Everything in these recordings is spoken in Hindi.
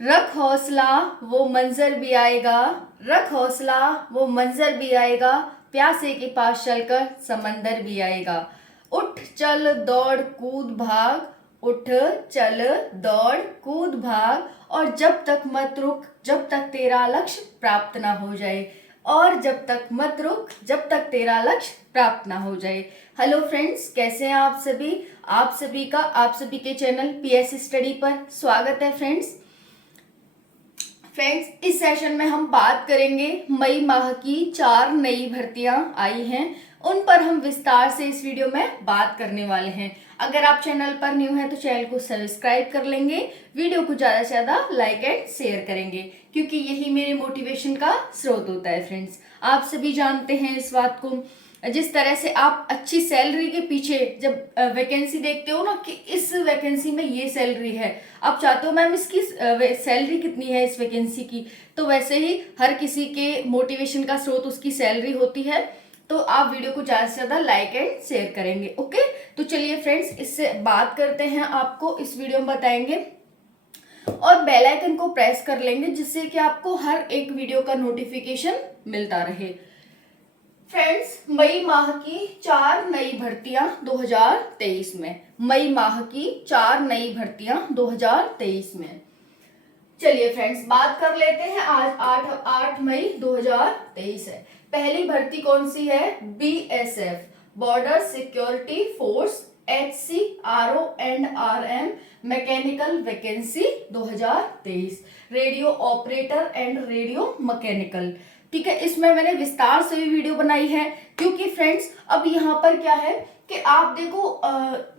रख हौसला वो मंजर भी आएगा, रख हौसला वो मंजर भी आएगा, प्यासे के पास चलकर समंदर भी आएगा। उठ चल दौड़ कूद भाग, उठ चल दौड़ कूद भाग, और जब तक मत रुक जब तक तेरा लक्ष्य प्राप्त ना हो जाए, और जब तक मत रुक जब तक तेरा लक्ष्य प्राप्त ना हो जाए। हेलो फ्रेंड्स, कैसे हैं आप सभी? आप सभी का आप सभी के चैनल पीएस स्टडी पर स्वागत है। फ्रेंड्स, इस सेशन में हम बात करेंगे मई माह की 4 नई भर्तियां आई हैं, उन पर हम विस्तार से इस वीडियो में बात करने वाले हैं। अगर आप चैनल पर न्यू हैं तो चैनल को सब्सक्राइब कर लेंगे, वीडियो को ज़्यादा से ज़्यादा लाइक एंड शेयर करेंगे, क्योंकि यही मेरे मोटिवेशन का स्रोत होता है। फ्रेंड्स, आप सभी जानते हैं इस बात को। जिस तरह से आप अच्छी सैलरी के पीछे जब वैकेंसी देखते हो ना कि इस वैकेंसी में ये सैलरी है, आप चाहते हो मैम इसकी सैलरी कितनी है इस वैकेंसी की, तो वैसे ही हर किसी के मोटिवेशन का स्रोत उसकी सैलरी होती है। तो आप वीडियो को ज़्यादा से ज़्यादा लाइक एंड शेयर करेंगे। ओके, तो चलिए फ्रेंड्स, इससे बात करते हैं। आपको इस वीडियो में बताएंगे और बेल आइकन को प्रेस कर लेंगे, जिससे कि आपको हर एक वीडियो का नोटिफिकेशन मिलता रहे। फ्रेंड्स, मई माह की 4 नई भर्तियां 2023 में, मई माह की 4 नई भर्तियां 2023 में। चलिए फ्रेंड्स, बात कर लेते हैं। आज 8 मई 2023 है। पहली भर्ती कौन सी है? BSF, border security force, HC RO and RM mechanical vacancy 2023, radio operator and radio mechanical. ठीक है, इसमें मैंने विस्तार से भी वीडियो बनाई है, क्योंकि फ्रेंड्स अब यहाँ पर क्या है कि आप देखो,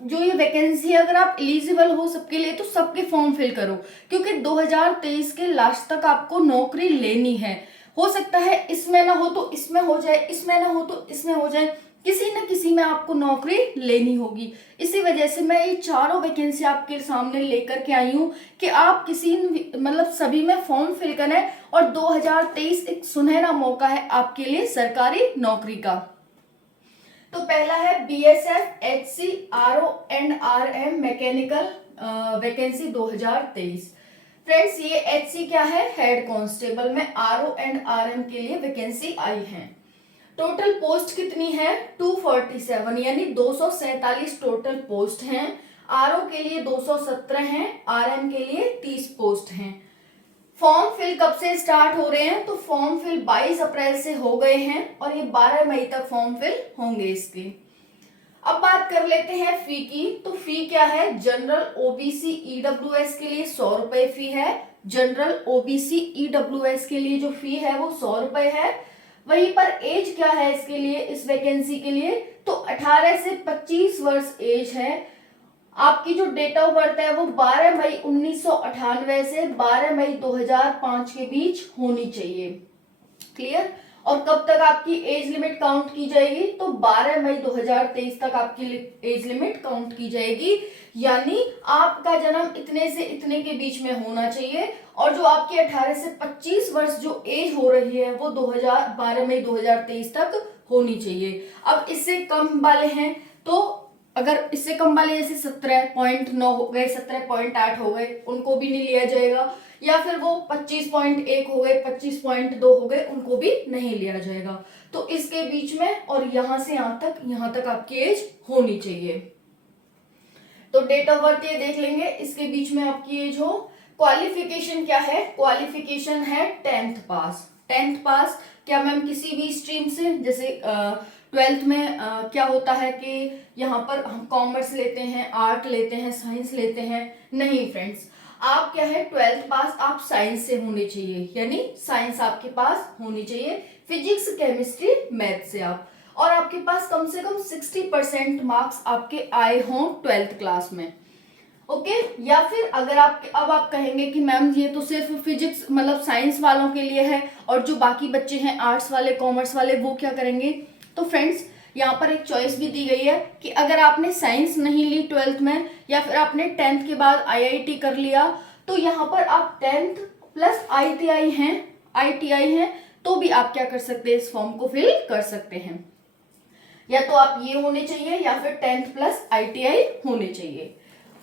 जो ये वैकेंसी है, अगर आप एलिजिबल हो सबके लिए तो सबके फॉर्म फिल करो, क्योंकि 2023 के लास्ट तक आपको नौकरी लेनी है। हो सकता है इसमें ना हो तो इसमें हो जाए, इसमें ना हो तो इसमें हो जाए, किसी न किसी में आपको नौकरी लेनी होगी। इसी वजह से मैं ये चारों वैकेंसी आपके सामने लेकर के आई हूँ कि आप किसी मतलब सभी में फॉर्म फिल करें, और 2023 एक सुनहरा मौका है आपके लिए सरकारी नौकरी का। तो पहला है BSF HC RO and RM mechanical vacancy 2023। Friends, ये एचसी क्या है? हेड कांस्टेबल में। आरओ एंड आरएम के लिए वैकेंसी आई है। टोटल पोस्ट कितनी है? 247, यानी 247 टोटल पोस्ट हैं। आरओ के लिए 217 हैं, आरएम के लिए 30 पोस्ट हैं। फॉर्म फिल कब से स्टार्ट हो रहे हैं? तो फॉर्म फिल 22 अप्रैल से हो गए हैं, और ये 12 मई तक फॉर्म फिल होंगे इसके। अब बात कर लेते हैं फी की। तो फी क्या है? जनरल ओबीसी ईडब्ल्यूएस के लिए 100 रुपए फी है। जनरल ओबीसी ईडब्ल्यूएस के लिए जो फी है वो 100 रुपए है। वहीं पर एज क्या है इसके लिए, इस वैकेंसी के लिए? तो 18 से 25 वर्ष एज है। आपकी जो डेट ऑफ बर्थ है वो 12 मई 1998 से 12 मई 2005 के बीच होनी चाहिए। क्लियर? और कब तक आपकी एज लिमिट काउंट की जाएगी? तो 12 मई 2023 तक आपकी एज लिमिट काउंट की जाएगी, यानी आपका जन्म इतने से इतने के बीच में होना चाहिए, और जो आपकी 18 से 25 वर्ष जो एज हो रही है वो 12 मई 2023 तक होनी चाहिए। अब इससे कम वाले हैं तो, अगर इससे कम वाले जैसे 17.9 हो गए, 17.8 हो गए, उनको भी नहीं लिया जाएगा, या फिर वो 25.1 हो गए, 25.2 हो गए, उनको भी नहीं लिया जाएगा। तो इसके बीच में और यहां से यहां तक आपकी एज होनी चाहिए। तो डेट ऑफ बर्थ ये देख लेंगे, इसके बीच में आपकी एज हो। क्वालिफिकेशन क्या है? क्वालिफिकेशन है 10th पास। 10th पास क्या मैम? किसी भी स्ट्रीम से, जैसे 12th में क्या होता है कि यहाँ पर हम कॉमर्स लेते हैं, आर्ट लेते हैं, साइंस लेते हैं? नहीं फ्रेंड्स, आप क्या है 12th पास आप साइंस से होने चाहिए, यानी साइंस आपके पास होनी चाहिए, फिजिक्स केमिस्ट्री मैथ से आप, और आपके पास कम से कम 60% मार्क्स आपके आए हों 12th क्लास में। ओके, या फिर अगर आप कहेंगे कि मैम ये तो सिर्फ फिजिक्स मतलब साइंस वालों के लिए है, और जो बाकी बच्चे हैं आर्ट्स वाले, कॉमर्स वाले, वो क्या करेंगे? तो फ्रेंड्स, यहाँ पर एक चॉइस भी दी गई है कि अगर आपने साइंस नहीं ली 12th में, या फिर आपने 10th के बाद आईआईटी कर लिया, तो यहाँ पर आप 10th प्लस आईटीआई हैं, तो भी आप क्या कर सकते हैं? इस फॉर्म को फिल कर सकते हैं। या तो आप ये होने चाहिए, या फिर 10th प्लस आईटीआई होने चाहिए।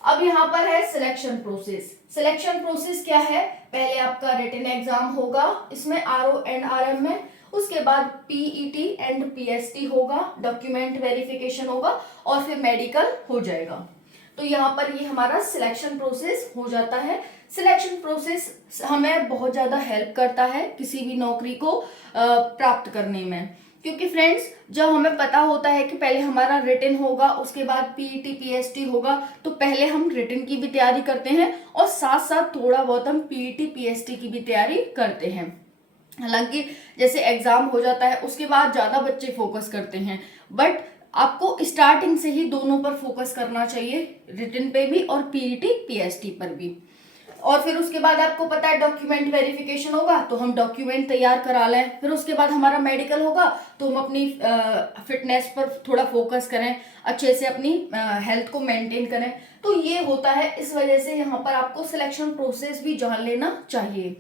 अब यहाँ पर है सिलेक्शन प्रोसेस। सिलेक्शन प्रोसेस क्या है, पहले आपका रिटन एग्जाम होगा, इसमें RO एंड RM में, उसके बाद PET एंड PST होगा, डॉक्यूमेंट वेरिफिकेशन होगा और फिर मेडिकल हो जाएगा। तो यहाँ पर ये हमारा सिलेक्शन प्रोसेस हो जाता है। सिलेक्शन प्रोसेस हमें बहुत ज़्यादा हेल्प करता है किसी भी नौकरी को प्राप्त करने में, क्योंकि फ्रेंड्स जब हमें पता होता है कि पहले हमारा रिटन होगा, उसके बाद PET PST होगा, तो पहले हम रिटन की भी तैयारी करते हैं और साथ साथ थोड़ा बहुत हम PET PST की भी तैयारी करते हैं। हालांकि जैसे एग्जाम हो जाता है उसके बाद ज़्यादा बच्चे फोकस करते हैं, बट आपको स्टार्टिंग से ही दोनों पर फोकस करना चाहिए, रिटन पे भी और PET PST पर भी। और फिर उसके बाद आपको पता है डॉक्यूमेंट वेरिफिकेशन होगा, तो हम डॉक्यूमेंट तैयार करा लें। फिर उसके बाद हमारा मेडिकल होगा, तो हम अपनी फिटनेस पर थोड़ा फोकस करें, अच्छे से अपनी हेल्थ को मेंटेन करें। तो ये होता है, इस वजह से यहाँ पर आपको सिलेक्शन प्रोसेस भी जान लेना चाहिए।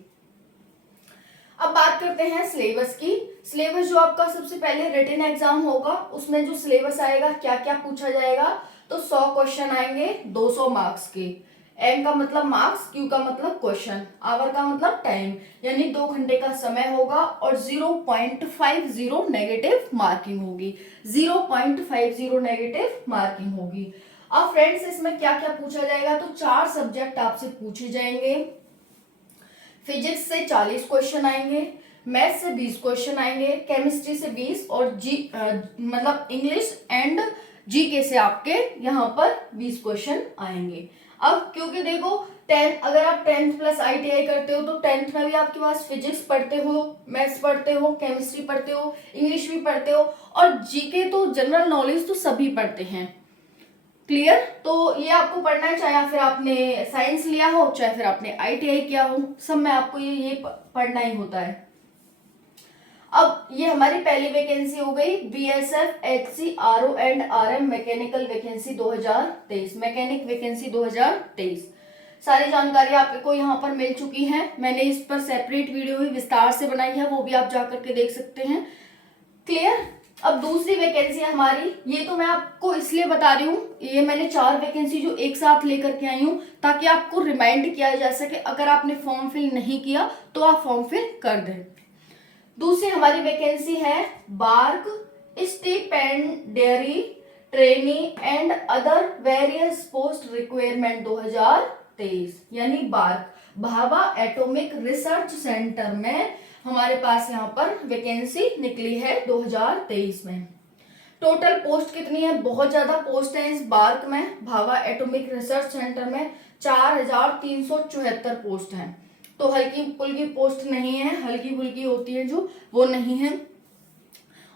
अब बात करते हैं सिलेबस की। सिलेबस जो आपका सबसे पहले रिटन एग्जाम होगा, उसमें जो सिलेबस आएगा, क्या क्या पूछा जाएगा, तो 100 क्वेश्चन आएंगे 200 मार्क्स के। M का मतलब मार्क्स, Q का मतलब क्वेश्चन, आवर का मतलब टाइम, यानी 2 घंटे का समय होगा और 0.50 नेगेटिव मार्किंग होगी। 0.50 नेगेटिव मार्किंग होगी। अब फ्रेंड्स इसमें क्या क्या पूछा जाएगा, तो 4 सब्जेक्ट आपसे पूछे जाएंगे। फिजिक्स से 40 क्वेश्चन आएंगे, मैथ से 20 क्वेश्चन आएंगे, केमिस्ट्री से 20 और मतलब इंग्लिश एंड GK से आपके यहाँ पर 20 क्वेश्चन आएंगे। अब क्योंकि देखो अगर आप 10th प्लस ITI करते हो, तो 10th में भी आपके पास फिजिक्स पढ़ते हो, मैथ्स पढ़ते हो, केमिस्ट्री पढ़ते हो, इंग्लिश भी पढ़ते हो और GK तो जनरल नॉलेज तो सभी पढ़ते हैं। क्लियर? तो ये आपको पढ़ना है, चाहे फिर आपने साइंस लिया हो, चाहे फिर आपने ITI किया हो, सब में आपको ये पढ़ना ही होता है। अब ये हमारी पहली वैकेंसी हो गई, BSF HC RO and RM mechanical vacancy 2023, mechanic vacancy 2023। सारी जानकारी आपको यहाँ पर मिल चुकी है। मैंने इस पर सेपरेट वीडियो भी विस्तार से बनाई है, वो भी आप जा करके देख सकते हैं। क्लियर? अब दूसरी वैकेंसी है हमारी, ये तो मैं आपको इसलिए बता रही हूँ, ये मैंने 4 वैकेंसी जो एक साथ लेकर के आई हूँ ताकि आपको रिमाइंड किया जा सके, अगर आपने फॉर्म फिल नहीं किया तो आप फॉर्म फिल कर दें। दूसरी हमारी वैकेंसी है BARC stipendiary trainee and other various post requirement 2023, यानी BARC, Bhabha atomic research centre में हमारे पास यहाँ पर वैकेंसी निकली है 2023 में। टोटल पोस्ट कितनी है, बहुत ज्यादा पोस्ट है इस बार्क में, भाभा एटॉमिक रिसर्च सेंटर में 4374 पोस्ट हैं। तो हल्की फुल्की पोस्ट नहीं है, हल्की फुल्की होती है जो, वो नहीं है।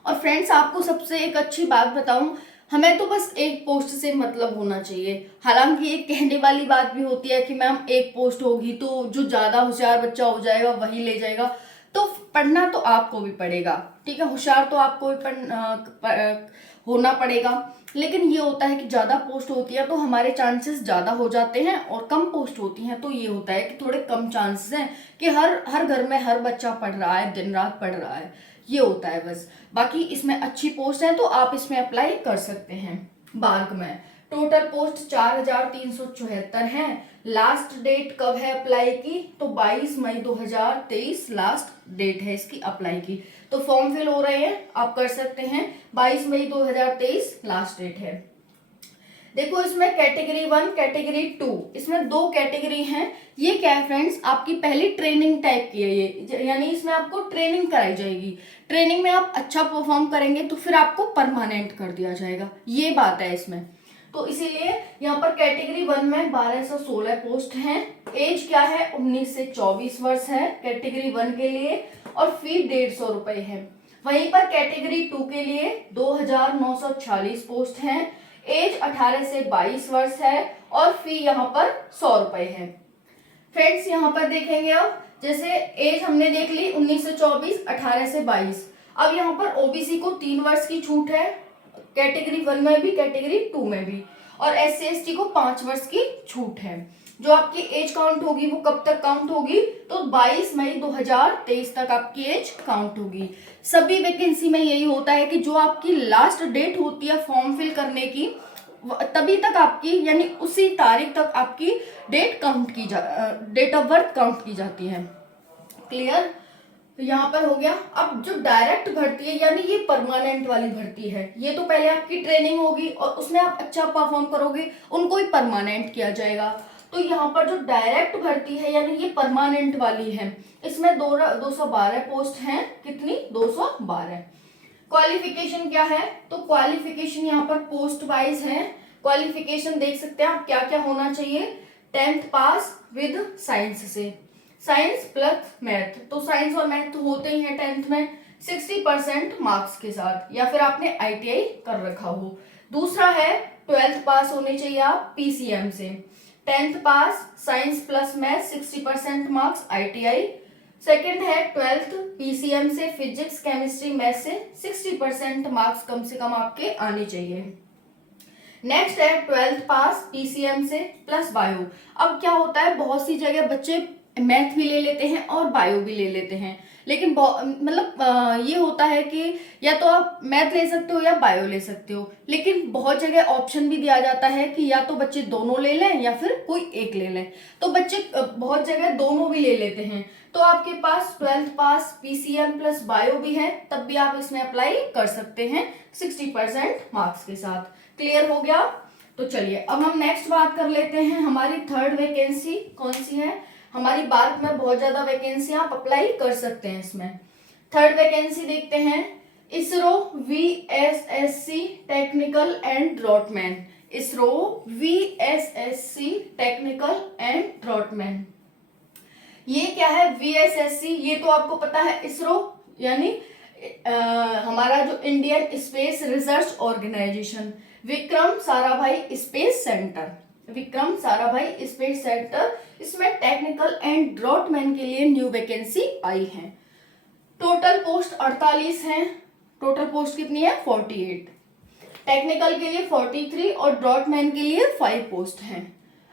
और फ्रेंड्स आपको सबसे एक अच्छी बात बताऊं, हमें तो बस एक पोस्ट से मतलब होना चाहिए। हालांकि एक कहने वाली बात भी होती है कि मैम एक पोस्ट होगी तो जो ज्यादा होशियार बच्चा हो जाएगा वही ले जाएगा, तो पढ़ना तो आपको भी पड़ेगा, ठीक है, होशियार तो आपको भी होना पड़ेगा। लेकिन ये होता है कि ज्यादा पोस्ट होती है तो हमारे चांसेस ज्यादा हो जाते हैं, और कम पोस्ट होती हैं तो ये होता है कि थोड़े कम चांसेस हैं कि हर घर में हर बच्चा पढ़ रहा है, दिन रात पढ़ रहा है, ये होता है बस। बाकी इसमें अच्छी पोस्ट है तो आप इसमें अप्लाई कर सकते हैं। बार्क में टोटल पोस्ट 4374 हैं। लास्ट डेट कब है अप्लाई की, तो 22 मई 2023 लास्ट डेट है इसकी अप्लाई की। तो फॉर्म फिल हो रहे हैं, आप कर सकते हैं, 22 मई 2023 लास्ट डेट है। देखो इसमें कैटेगरी 1 कैटेगरी 2, इसमें 2 कैटेगरी हैं। ये क्या है फ्रेंड्स, आपकी पहली ट्रेनिंग टाइप की है ये, यानी इसमें आपको ट्रेनिंग कराई जाएगी। ट्रेनिंग में आप अच्छा परफॉर्म करेंगे तो फिर आपको परमानेंट कर दिया जाएगा, ये बात है इसमें। तो इसीलिए यहाँ पर कैटेगरी 1 में 1216 पोस्ट हैं। एज क्या है, 19 से 24 वर्ष है कैटेगरी 1 के लिए, और फी 150 रुपए है। वहीं पर कैटेगरी 2 के लिए 2946 पोस्ट हैं। एज 18 से 22 वर्ष है और फी यहाँ पर 100 रुपए है। फ्रेंड्स यहाँ पर देखेंगे अब, जैसे एज हमने देख ली 19 से 24, 18 से 22। अब यहाँ पर ओबीसी को 3 वर्ष की छूट है, कैटेगरी 1 में भी कैटेगरी 2 में भी, और SC ST को 5 वर्ष की छूट है। जो आपकी एज काउंट होगी वो कब तक काउंट होगी, तो 22 मई 2023 तक आपकी एज काउंट होगी। सभी वैकेंसी में यही होता है कि जो आपकी लास्ट डेट होती है फॉर्म फिल करने की, तभी तक आपकी यानी उसी तारीख तक आपकी डेट ऑफ बर्थ काउंट की जाती है। क्लियर? यहाँ पर हो गया। अब जो डायरेक्ट भर्ती है यानी ये परमानेंट वाली भर्ती है, ये तो पहले आपकी ट्रेनिंग होगी और उसमें आप अच्छा परफॉर्म करोगे, उनको ही परमानेंट किया जाएगा। तो यहाँ पर जो डायरेक्ट भर्ती है यानी ये परमानेंट वाली है, इसमें 212 पोस्ट हैं। कितनी? 212। क्वालिफिकेशन क्या है? तो क्वालिफिकेशन यहाँ पर पोस्ट वाइज है। क्वालिफिकेशन देख सकते हैं आप क्या क्या होना चाहिए। 10th पास विद साइंस से, साइंस प्लस मैथ, तो साइंस और मैथ तो होते ही हैं 10th में 60% मार्क्स के साथ, या फिर आपने ITI कर रखा हो। दूसरा है 12th पास होने चाहिए आप PCM से, 10th pass science plus math 60% marks ITI। Second है 12th PCM से फिजिक्स केमिस्ट्री मैथ से 60% मार्क्स कम से कम आपके आने चाहिए। नेक्स्ट है 12th पास PCM से प्लस बायो। अब क्या होता है, बहुत सी जगह बच्चे मैथ भी ले लेते हैं और बायो भी ले लेते हैं, लेकिन मतलब ये होता है कि या तो आप मैथ ले सकते हो या बायो ले सकते हो, लेकिन बहुत जगह ऑप्शन भी दिया जाता है कि या तो बच्चे दोनों ले लें या फिर कोई एक ले लें। तो बच्चे बहुत जगह दोनों भी ले लेते हैं, तो आपके पास 12th पास PCM प्लस बायो भी है, तब भी आप इसमें अप्लाई कर सकते हैं 60% मार्क्स के साथ। क्लियर हो गया? तो चलिए अब हम नेक्स्ट बात कर लेते हैं। हमारी थर्ड वैकेंसी कौन सी है? हमारी बात में बहुत ज्यादा वैकेंसी आप अप्लाई कर सकते हैं इसमें। थर्ड वैकेंसी देखते हैं, ISRO VSSC technical and draughtsman. ISRO VSSC technical and draughtsman, ये क्या है? VSSC ये तो आपको पता है, इसरो यानी हमारा जो Indian Space Research Organisation, Vikram Sarabhai Space Centre, Vikram Sarabhai Space Centre, इसमें टेक्निकल एंड ड्रॉटमैन के लिए न्यू वैकेंसी आई है। टोटल पोस्ट 48 हैं। टोटल पोस्ट कितनी है? 48। टेक्निकल के लिए 43 और ड्रॉटमैन के लिए 5 पोस्ट हैं।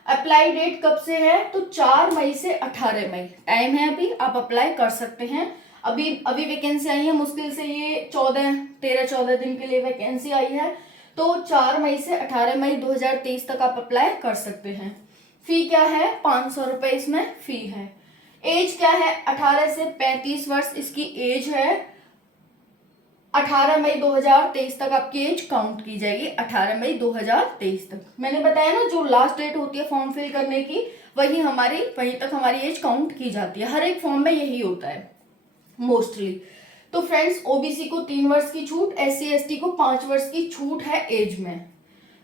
अप्लाई डेट कब से है? तो 4 मई से 18 मई टाइम है, अभी आप अप्लाई कर सकते हैं। अभी वैकेंसी आई है, मुश्किल से ये 13-14 दिन के लिए वैकेंसी आई है, तो 4 मई से 18 मई 2023 तक आप अप्लाई कर सकते हैं। फी क्या है? 500 रुपए इसमें फी है। एज क्या है? 18 से 35 वर्ष इसकी एज है। 18 मई 2023 तक आपकी एज काउंट की जाएगी, 18 मई 2023 तक। मैंने बताया ना, जो लास्ट डेट होती है फॉर्म फिल करने की, वहीं तक हमारी एज काउंट की जाती है। हर एक फॉर्म में यही होता है मोस्टली। तो फ्रेंड्स, ओबीसी को 3 वर्ष की छूट, SC ST को 5 वर्ष की छूट है एज में।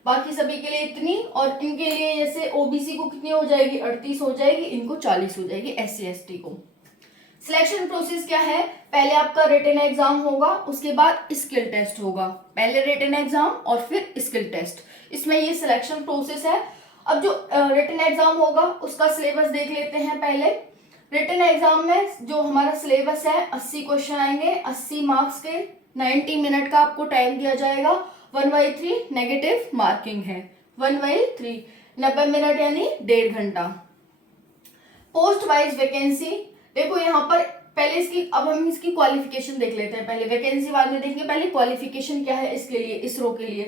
बाकी सभी के लिए इतनी, और इनके लिए जैसे ओबीसी को कितनी हो जाएगी? 38 हो जाएगी, इनको 40 हो जाएगी SC ST को। सिलेक्शन प्रोसेस क्या है? पहले आपका रिटन एग्जाम होगा, उसके बाद स्किल टेस्ट होगा। पहले रिटन एग्जाम और फिर स्किल टेस्ट, इसमें ये सिलेक्शन प्रोसेस है। अब जो रिटन एग्जाम होगा उसका सिलेबस देख लेते हैं पहले। रिटन एग्जाम में जो हमारा सिलेबस है, 80 क्वेश्चन आएंगे, 80 मार्क्स के, 90 मिनट का आपको टाइम दिया जाएगा। 1/3 नेगेटिव मार्किंग है, 1/3 90 मिनट यानी 1.5 घंटा। पोस्ट वाइज वैकेंसी देखो यहाँ पर, पहले अब हम इसकी क्वालिफिकेशन देख लेते हैं। पहले वैकेंसी बाद में देखेंगे, पहले क्वालिफिकेशन क्या है इसके लिए, इसरो के लिए।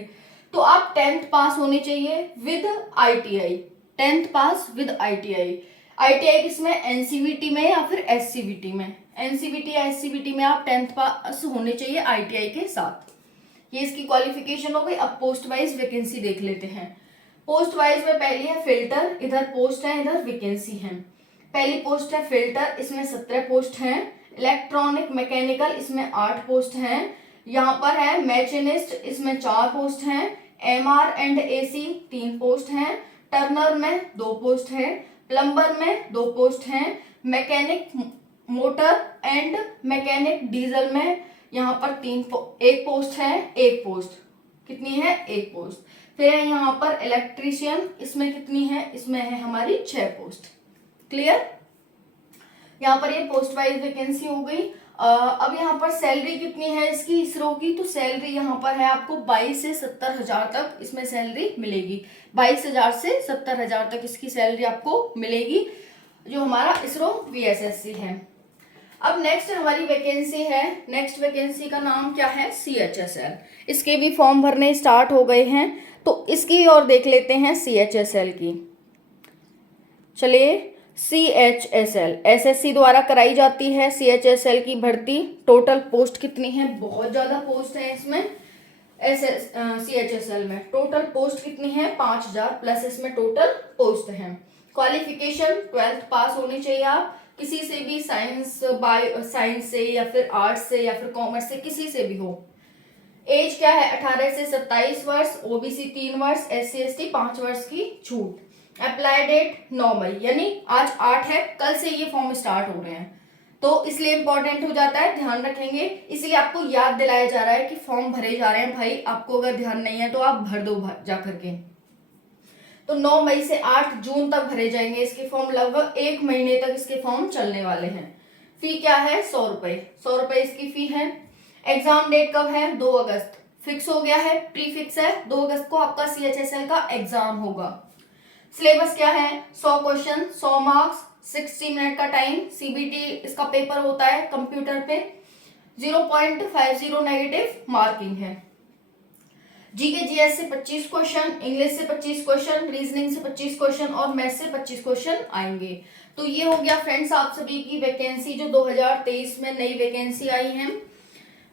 तो आप 10th पास होने चाहिए with ITI, 10th pass with ITI। ITI किसमें? NCVT में या फिर SCVT में। NCVT या SCVT में आप 10th पास होने चाहिए ITI के साथ। ये इसकी क्वालिफिकेशन हो गई। अब पोस्ट वाइज वैकेंसी देख लेते हैं। पोस्ट वाइज में पहली है फिल्टर, इधर पोस्ट है, इधर वैकेंसी है। पहली पोस्ट है फिल्टर, इसमें 17 पोस्ट हैं। इलेक्ट्रॉनिक मैकेनिकल, इसमें 8 पोस्ट हैं। यहाँ पर है मैचिनिस्ट, इसमें 4 पोस्ट हैं। MR&AC 3 पोस्ट हैं। टर्नर में 2 पोस्ट हैं। प्लम्बर में 2 पोस्ट हैं। Mechanic motor and mechanic diesel में यहाँ पर 1 पोस्ट है। 1 पोस्ट कितनी है? 1 पोस्ट। फिर है यहाँ पर इलेक्ट्रीशियन, इसमें कितनी है? इसमें है हमारी 6 पोस्ट। क्लियर? यहाँ पर ये पोस्ट वाइज वैकेंसी हो गई। अब यहाँ पर सैलरी कितनी है इसकी, इसरो की? तो सैलरी यहाँ पर है आपको 22 से 70 हजार तक इसमें सैलरी मिलेगी। 22,000 से 70,000 तक इसकी सैलरी आपको मिलेगी, जो हमारा इसरो VSSC है। अब नेक्स्ट हमारी वैकेंसी है, नेक्स्ट वैकेंसी का नाम क्या है? CHSL। इसके भी फॉर्म भरने स्टार्ट हो गए हैं। तो इसकी और देख लेते हैं CHSL की। चलिए, CHSL SSC द्वारा कराई जाती है CHSL की भर्ती। टोटल पोस्ट कितनी है? बहुत ज्यादा पोस्ट है इसमें। CHSL में टोटल पोस्ट कितनी है? 5000 प्लस इसमें टोटल पोस्ट है। क्वालिफिकेशन 12th पास होनी चाहिए आप, किसी से भी, साइंस से या फिर आर्ट्स से या फिर कॉमर्स से, किसी से भी हो। एज क्या है? 18 से 27 वर्ष, OBC 3 वर्ष, SC ST 5 वर्ष की छूट। अप्लाई डेट 9 मई, यानी आज 8 है, कल से ये फॉर्म स्टार्ट हो रहे हैं, तो इसलिए इंपॉर्टेंट हो जाता है, ध्यान रखेंगे। इसलिए आपको याद दिलाया जा रहा है कि फॉर्म भरे जा रहे हैं भाई, आपको अगर ध्यान नहीं है तो आप भर दो जा करके। तो 9 मई से 8 जून तक भरे जाएंगे इसके फॉर्म, लगभग 1 महीने तक इसके फॉर्म चलने वाले हैं। फी क्या है? 100 रुपए, 100 रुपए इसकी फी है। एग्जाम डेट कब है? 2 अगस्त, फिक्स हो गया है, प्री फिक्स है, 2 अगस्त को आपका CHSL का एग्जाम होगा। सिलेबस क्या है? 100 क्वेश्चन, 100 मार्क्स, 60 मिनट का टाइम। CBT इसका पेपर होता है कंप्यूटर पे, 0.50 नेगेटिव मार्किंग है। GK GS से 25 क्वेश्चन, इंग्लिश से 25 क्वेश्चन, रीजनिंग से 25 क्वेश्चन और मैथ से 25 क्वेश्चन आएंगे। तो ये हो गया फ्रेंड्स आप सभी की वैकेंसी, जो 2023 में नई वैकेंसी आई है,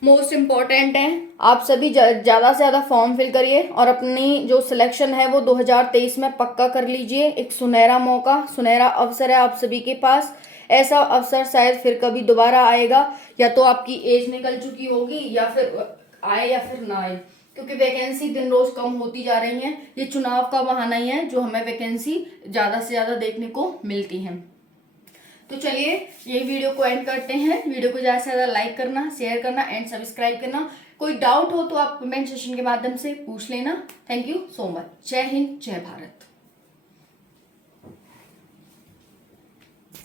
मोस्ट इम्पॉर्टेंट है। आप सभी ज़्यादा से ज़्यादा फॉर्म फिल करिए और अपनी जो सिलेक्शन है वो 2023 में पक्का कर लीजिए। एक सुनहरा मौका, सुनहरा अवसर है आप सभी के पास। ऐसा अवसर शायद फिर कभी दोबारा आएगा, या तो आपकी एज निकल चुकी होगी या फिर आए या फिर ना आए, क्योंकि वैकेंसी दिन रोज कम होती जा रही है। ये चुनाव का बहाना ही है जो हमें वैकेंसी ज़्यादा से ज़्यादा देखने को मिलती है। तो चलिए यही वीडियो को एंड करते हैं। वीडियो को ज़्यादा से ज़्यादा लाइक करना, शेयर करना एंड सब्सक्राइब करना। कोई डाउट हो तो आप कमेंट सेक्शन के माध्यम से पूछ लेना। Thank you so much. जय हिंद, जय भारत।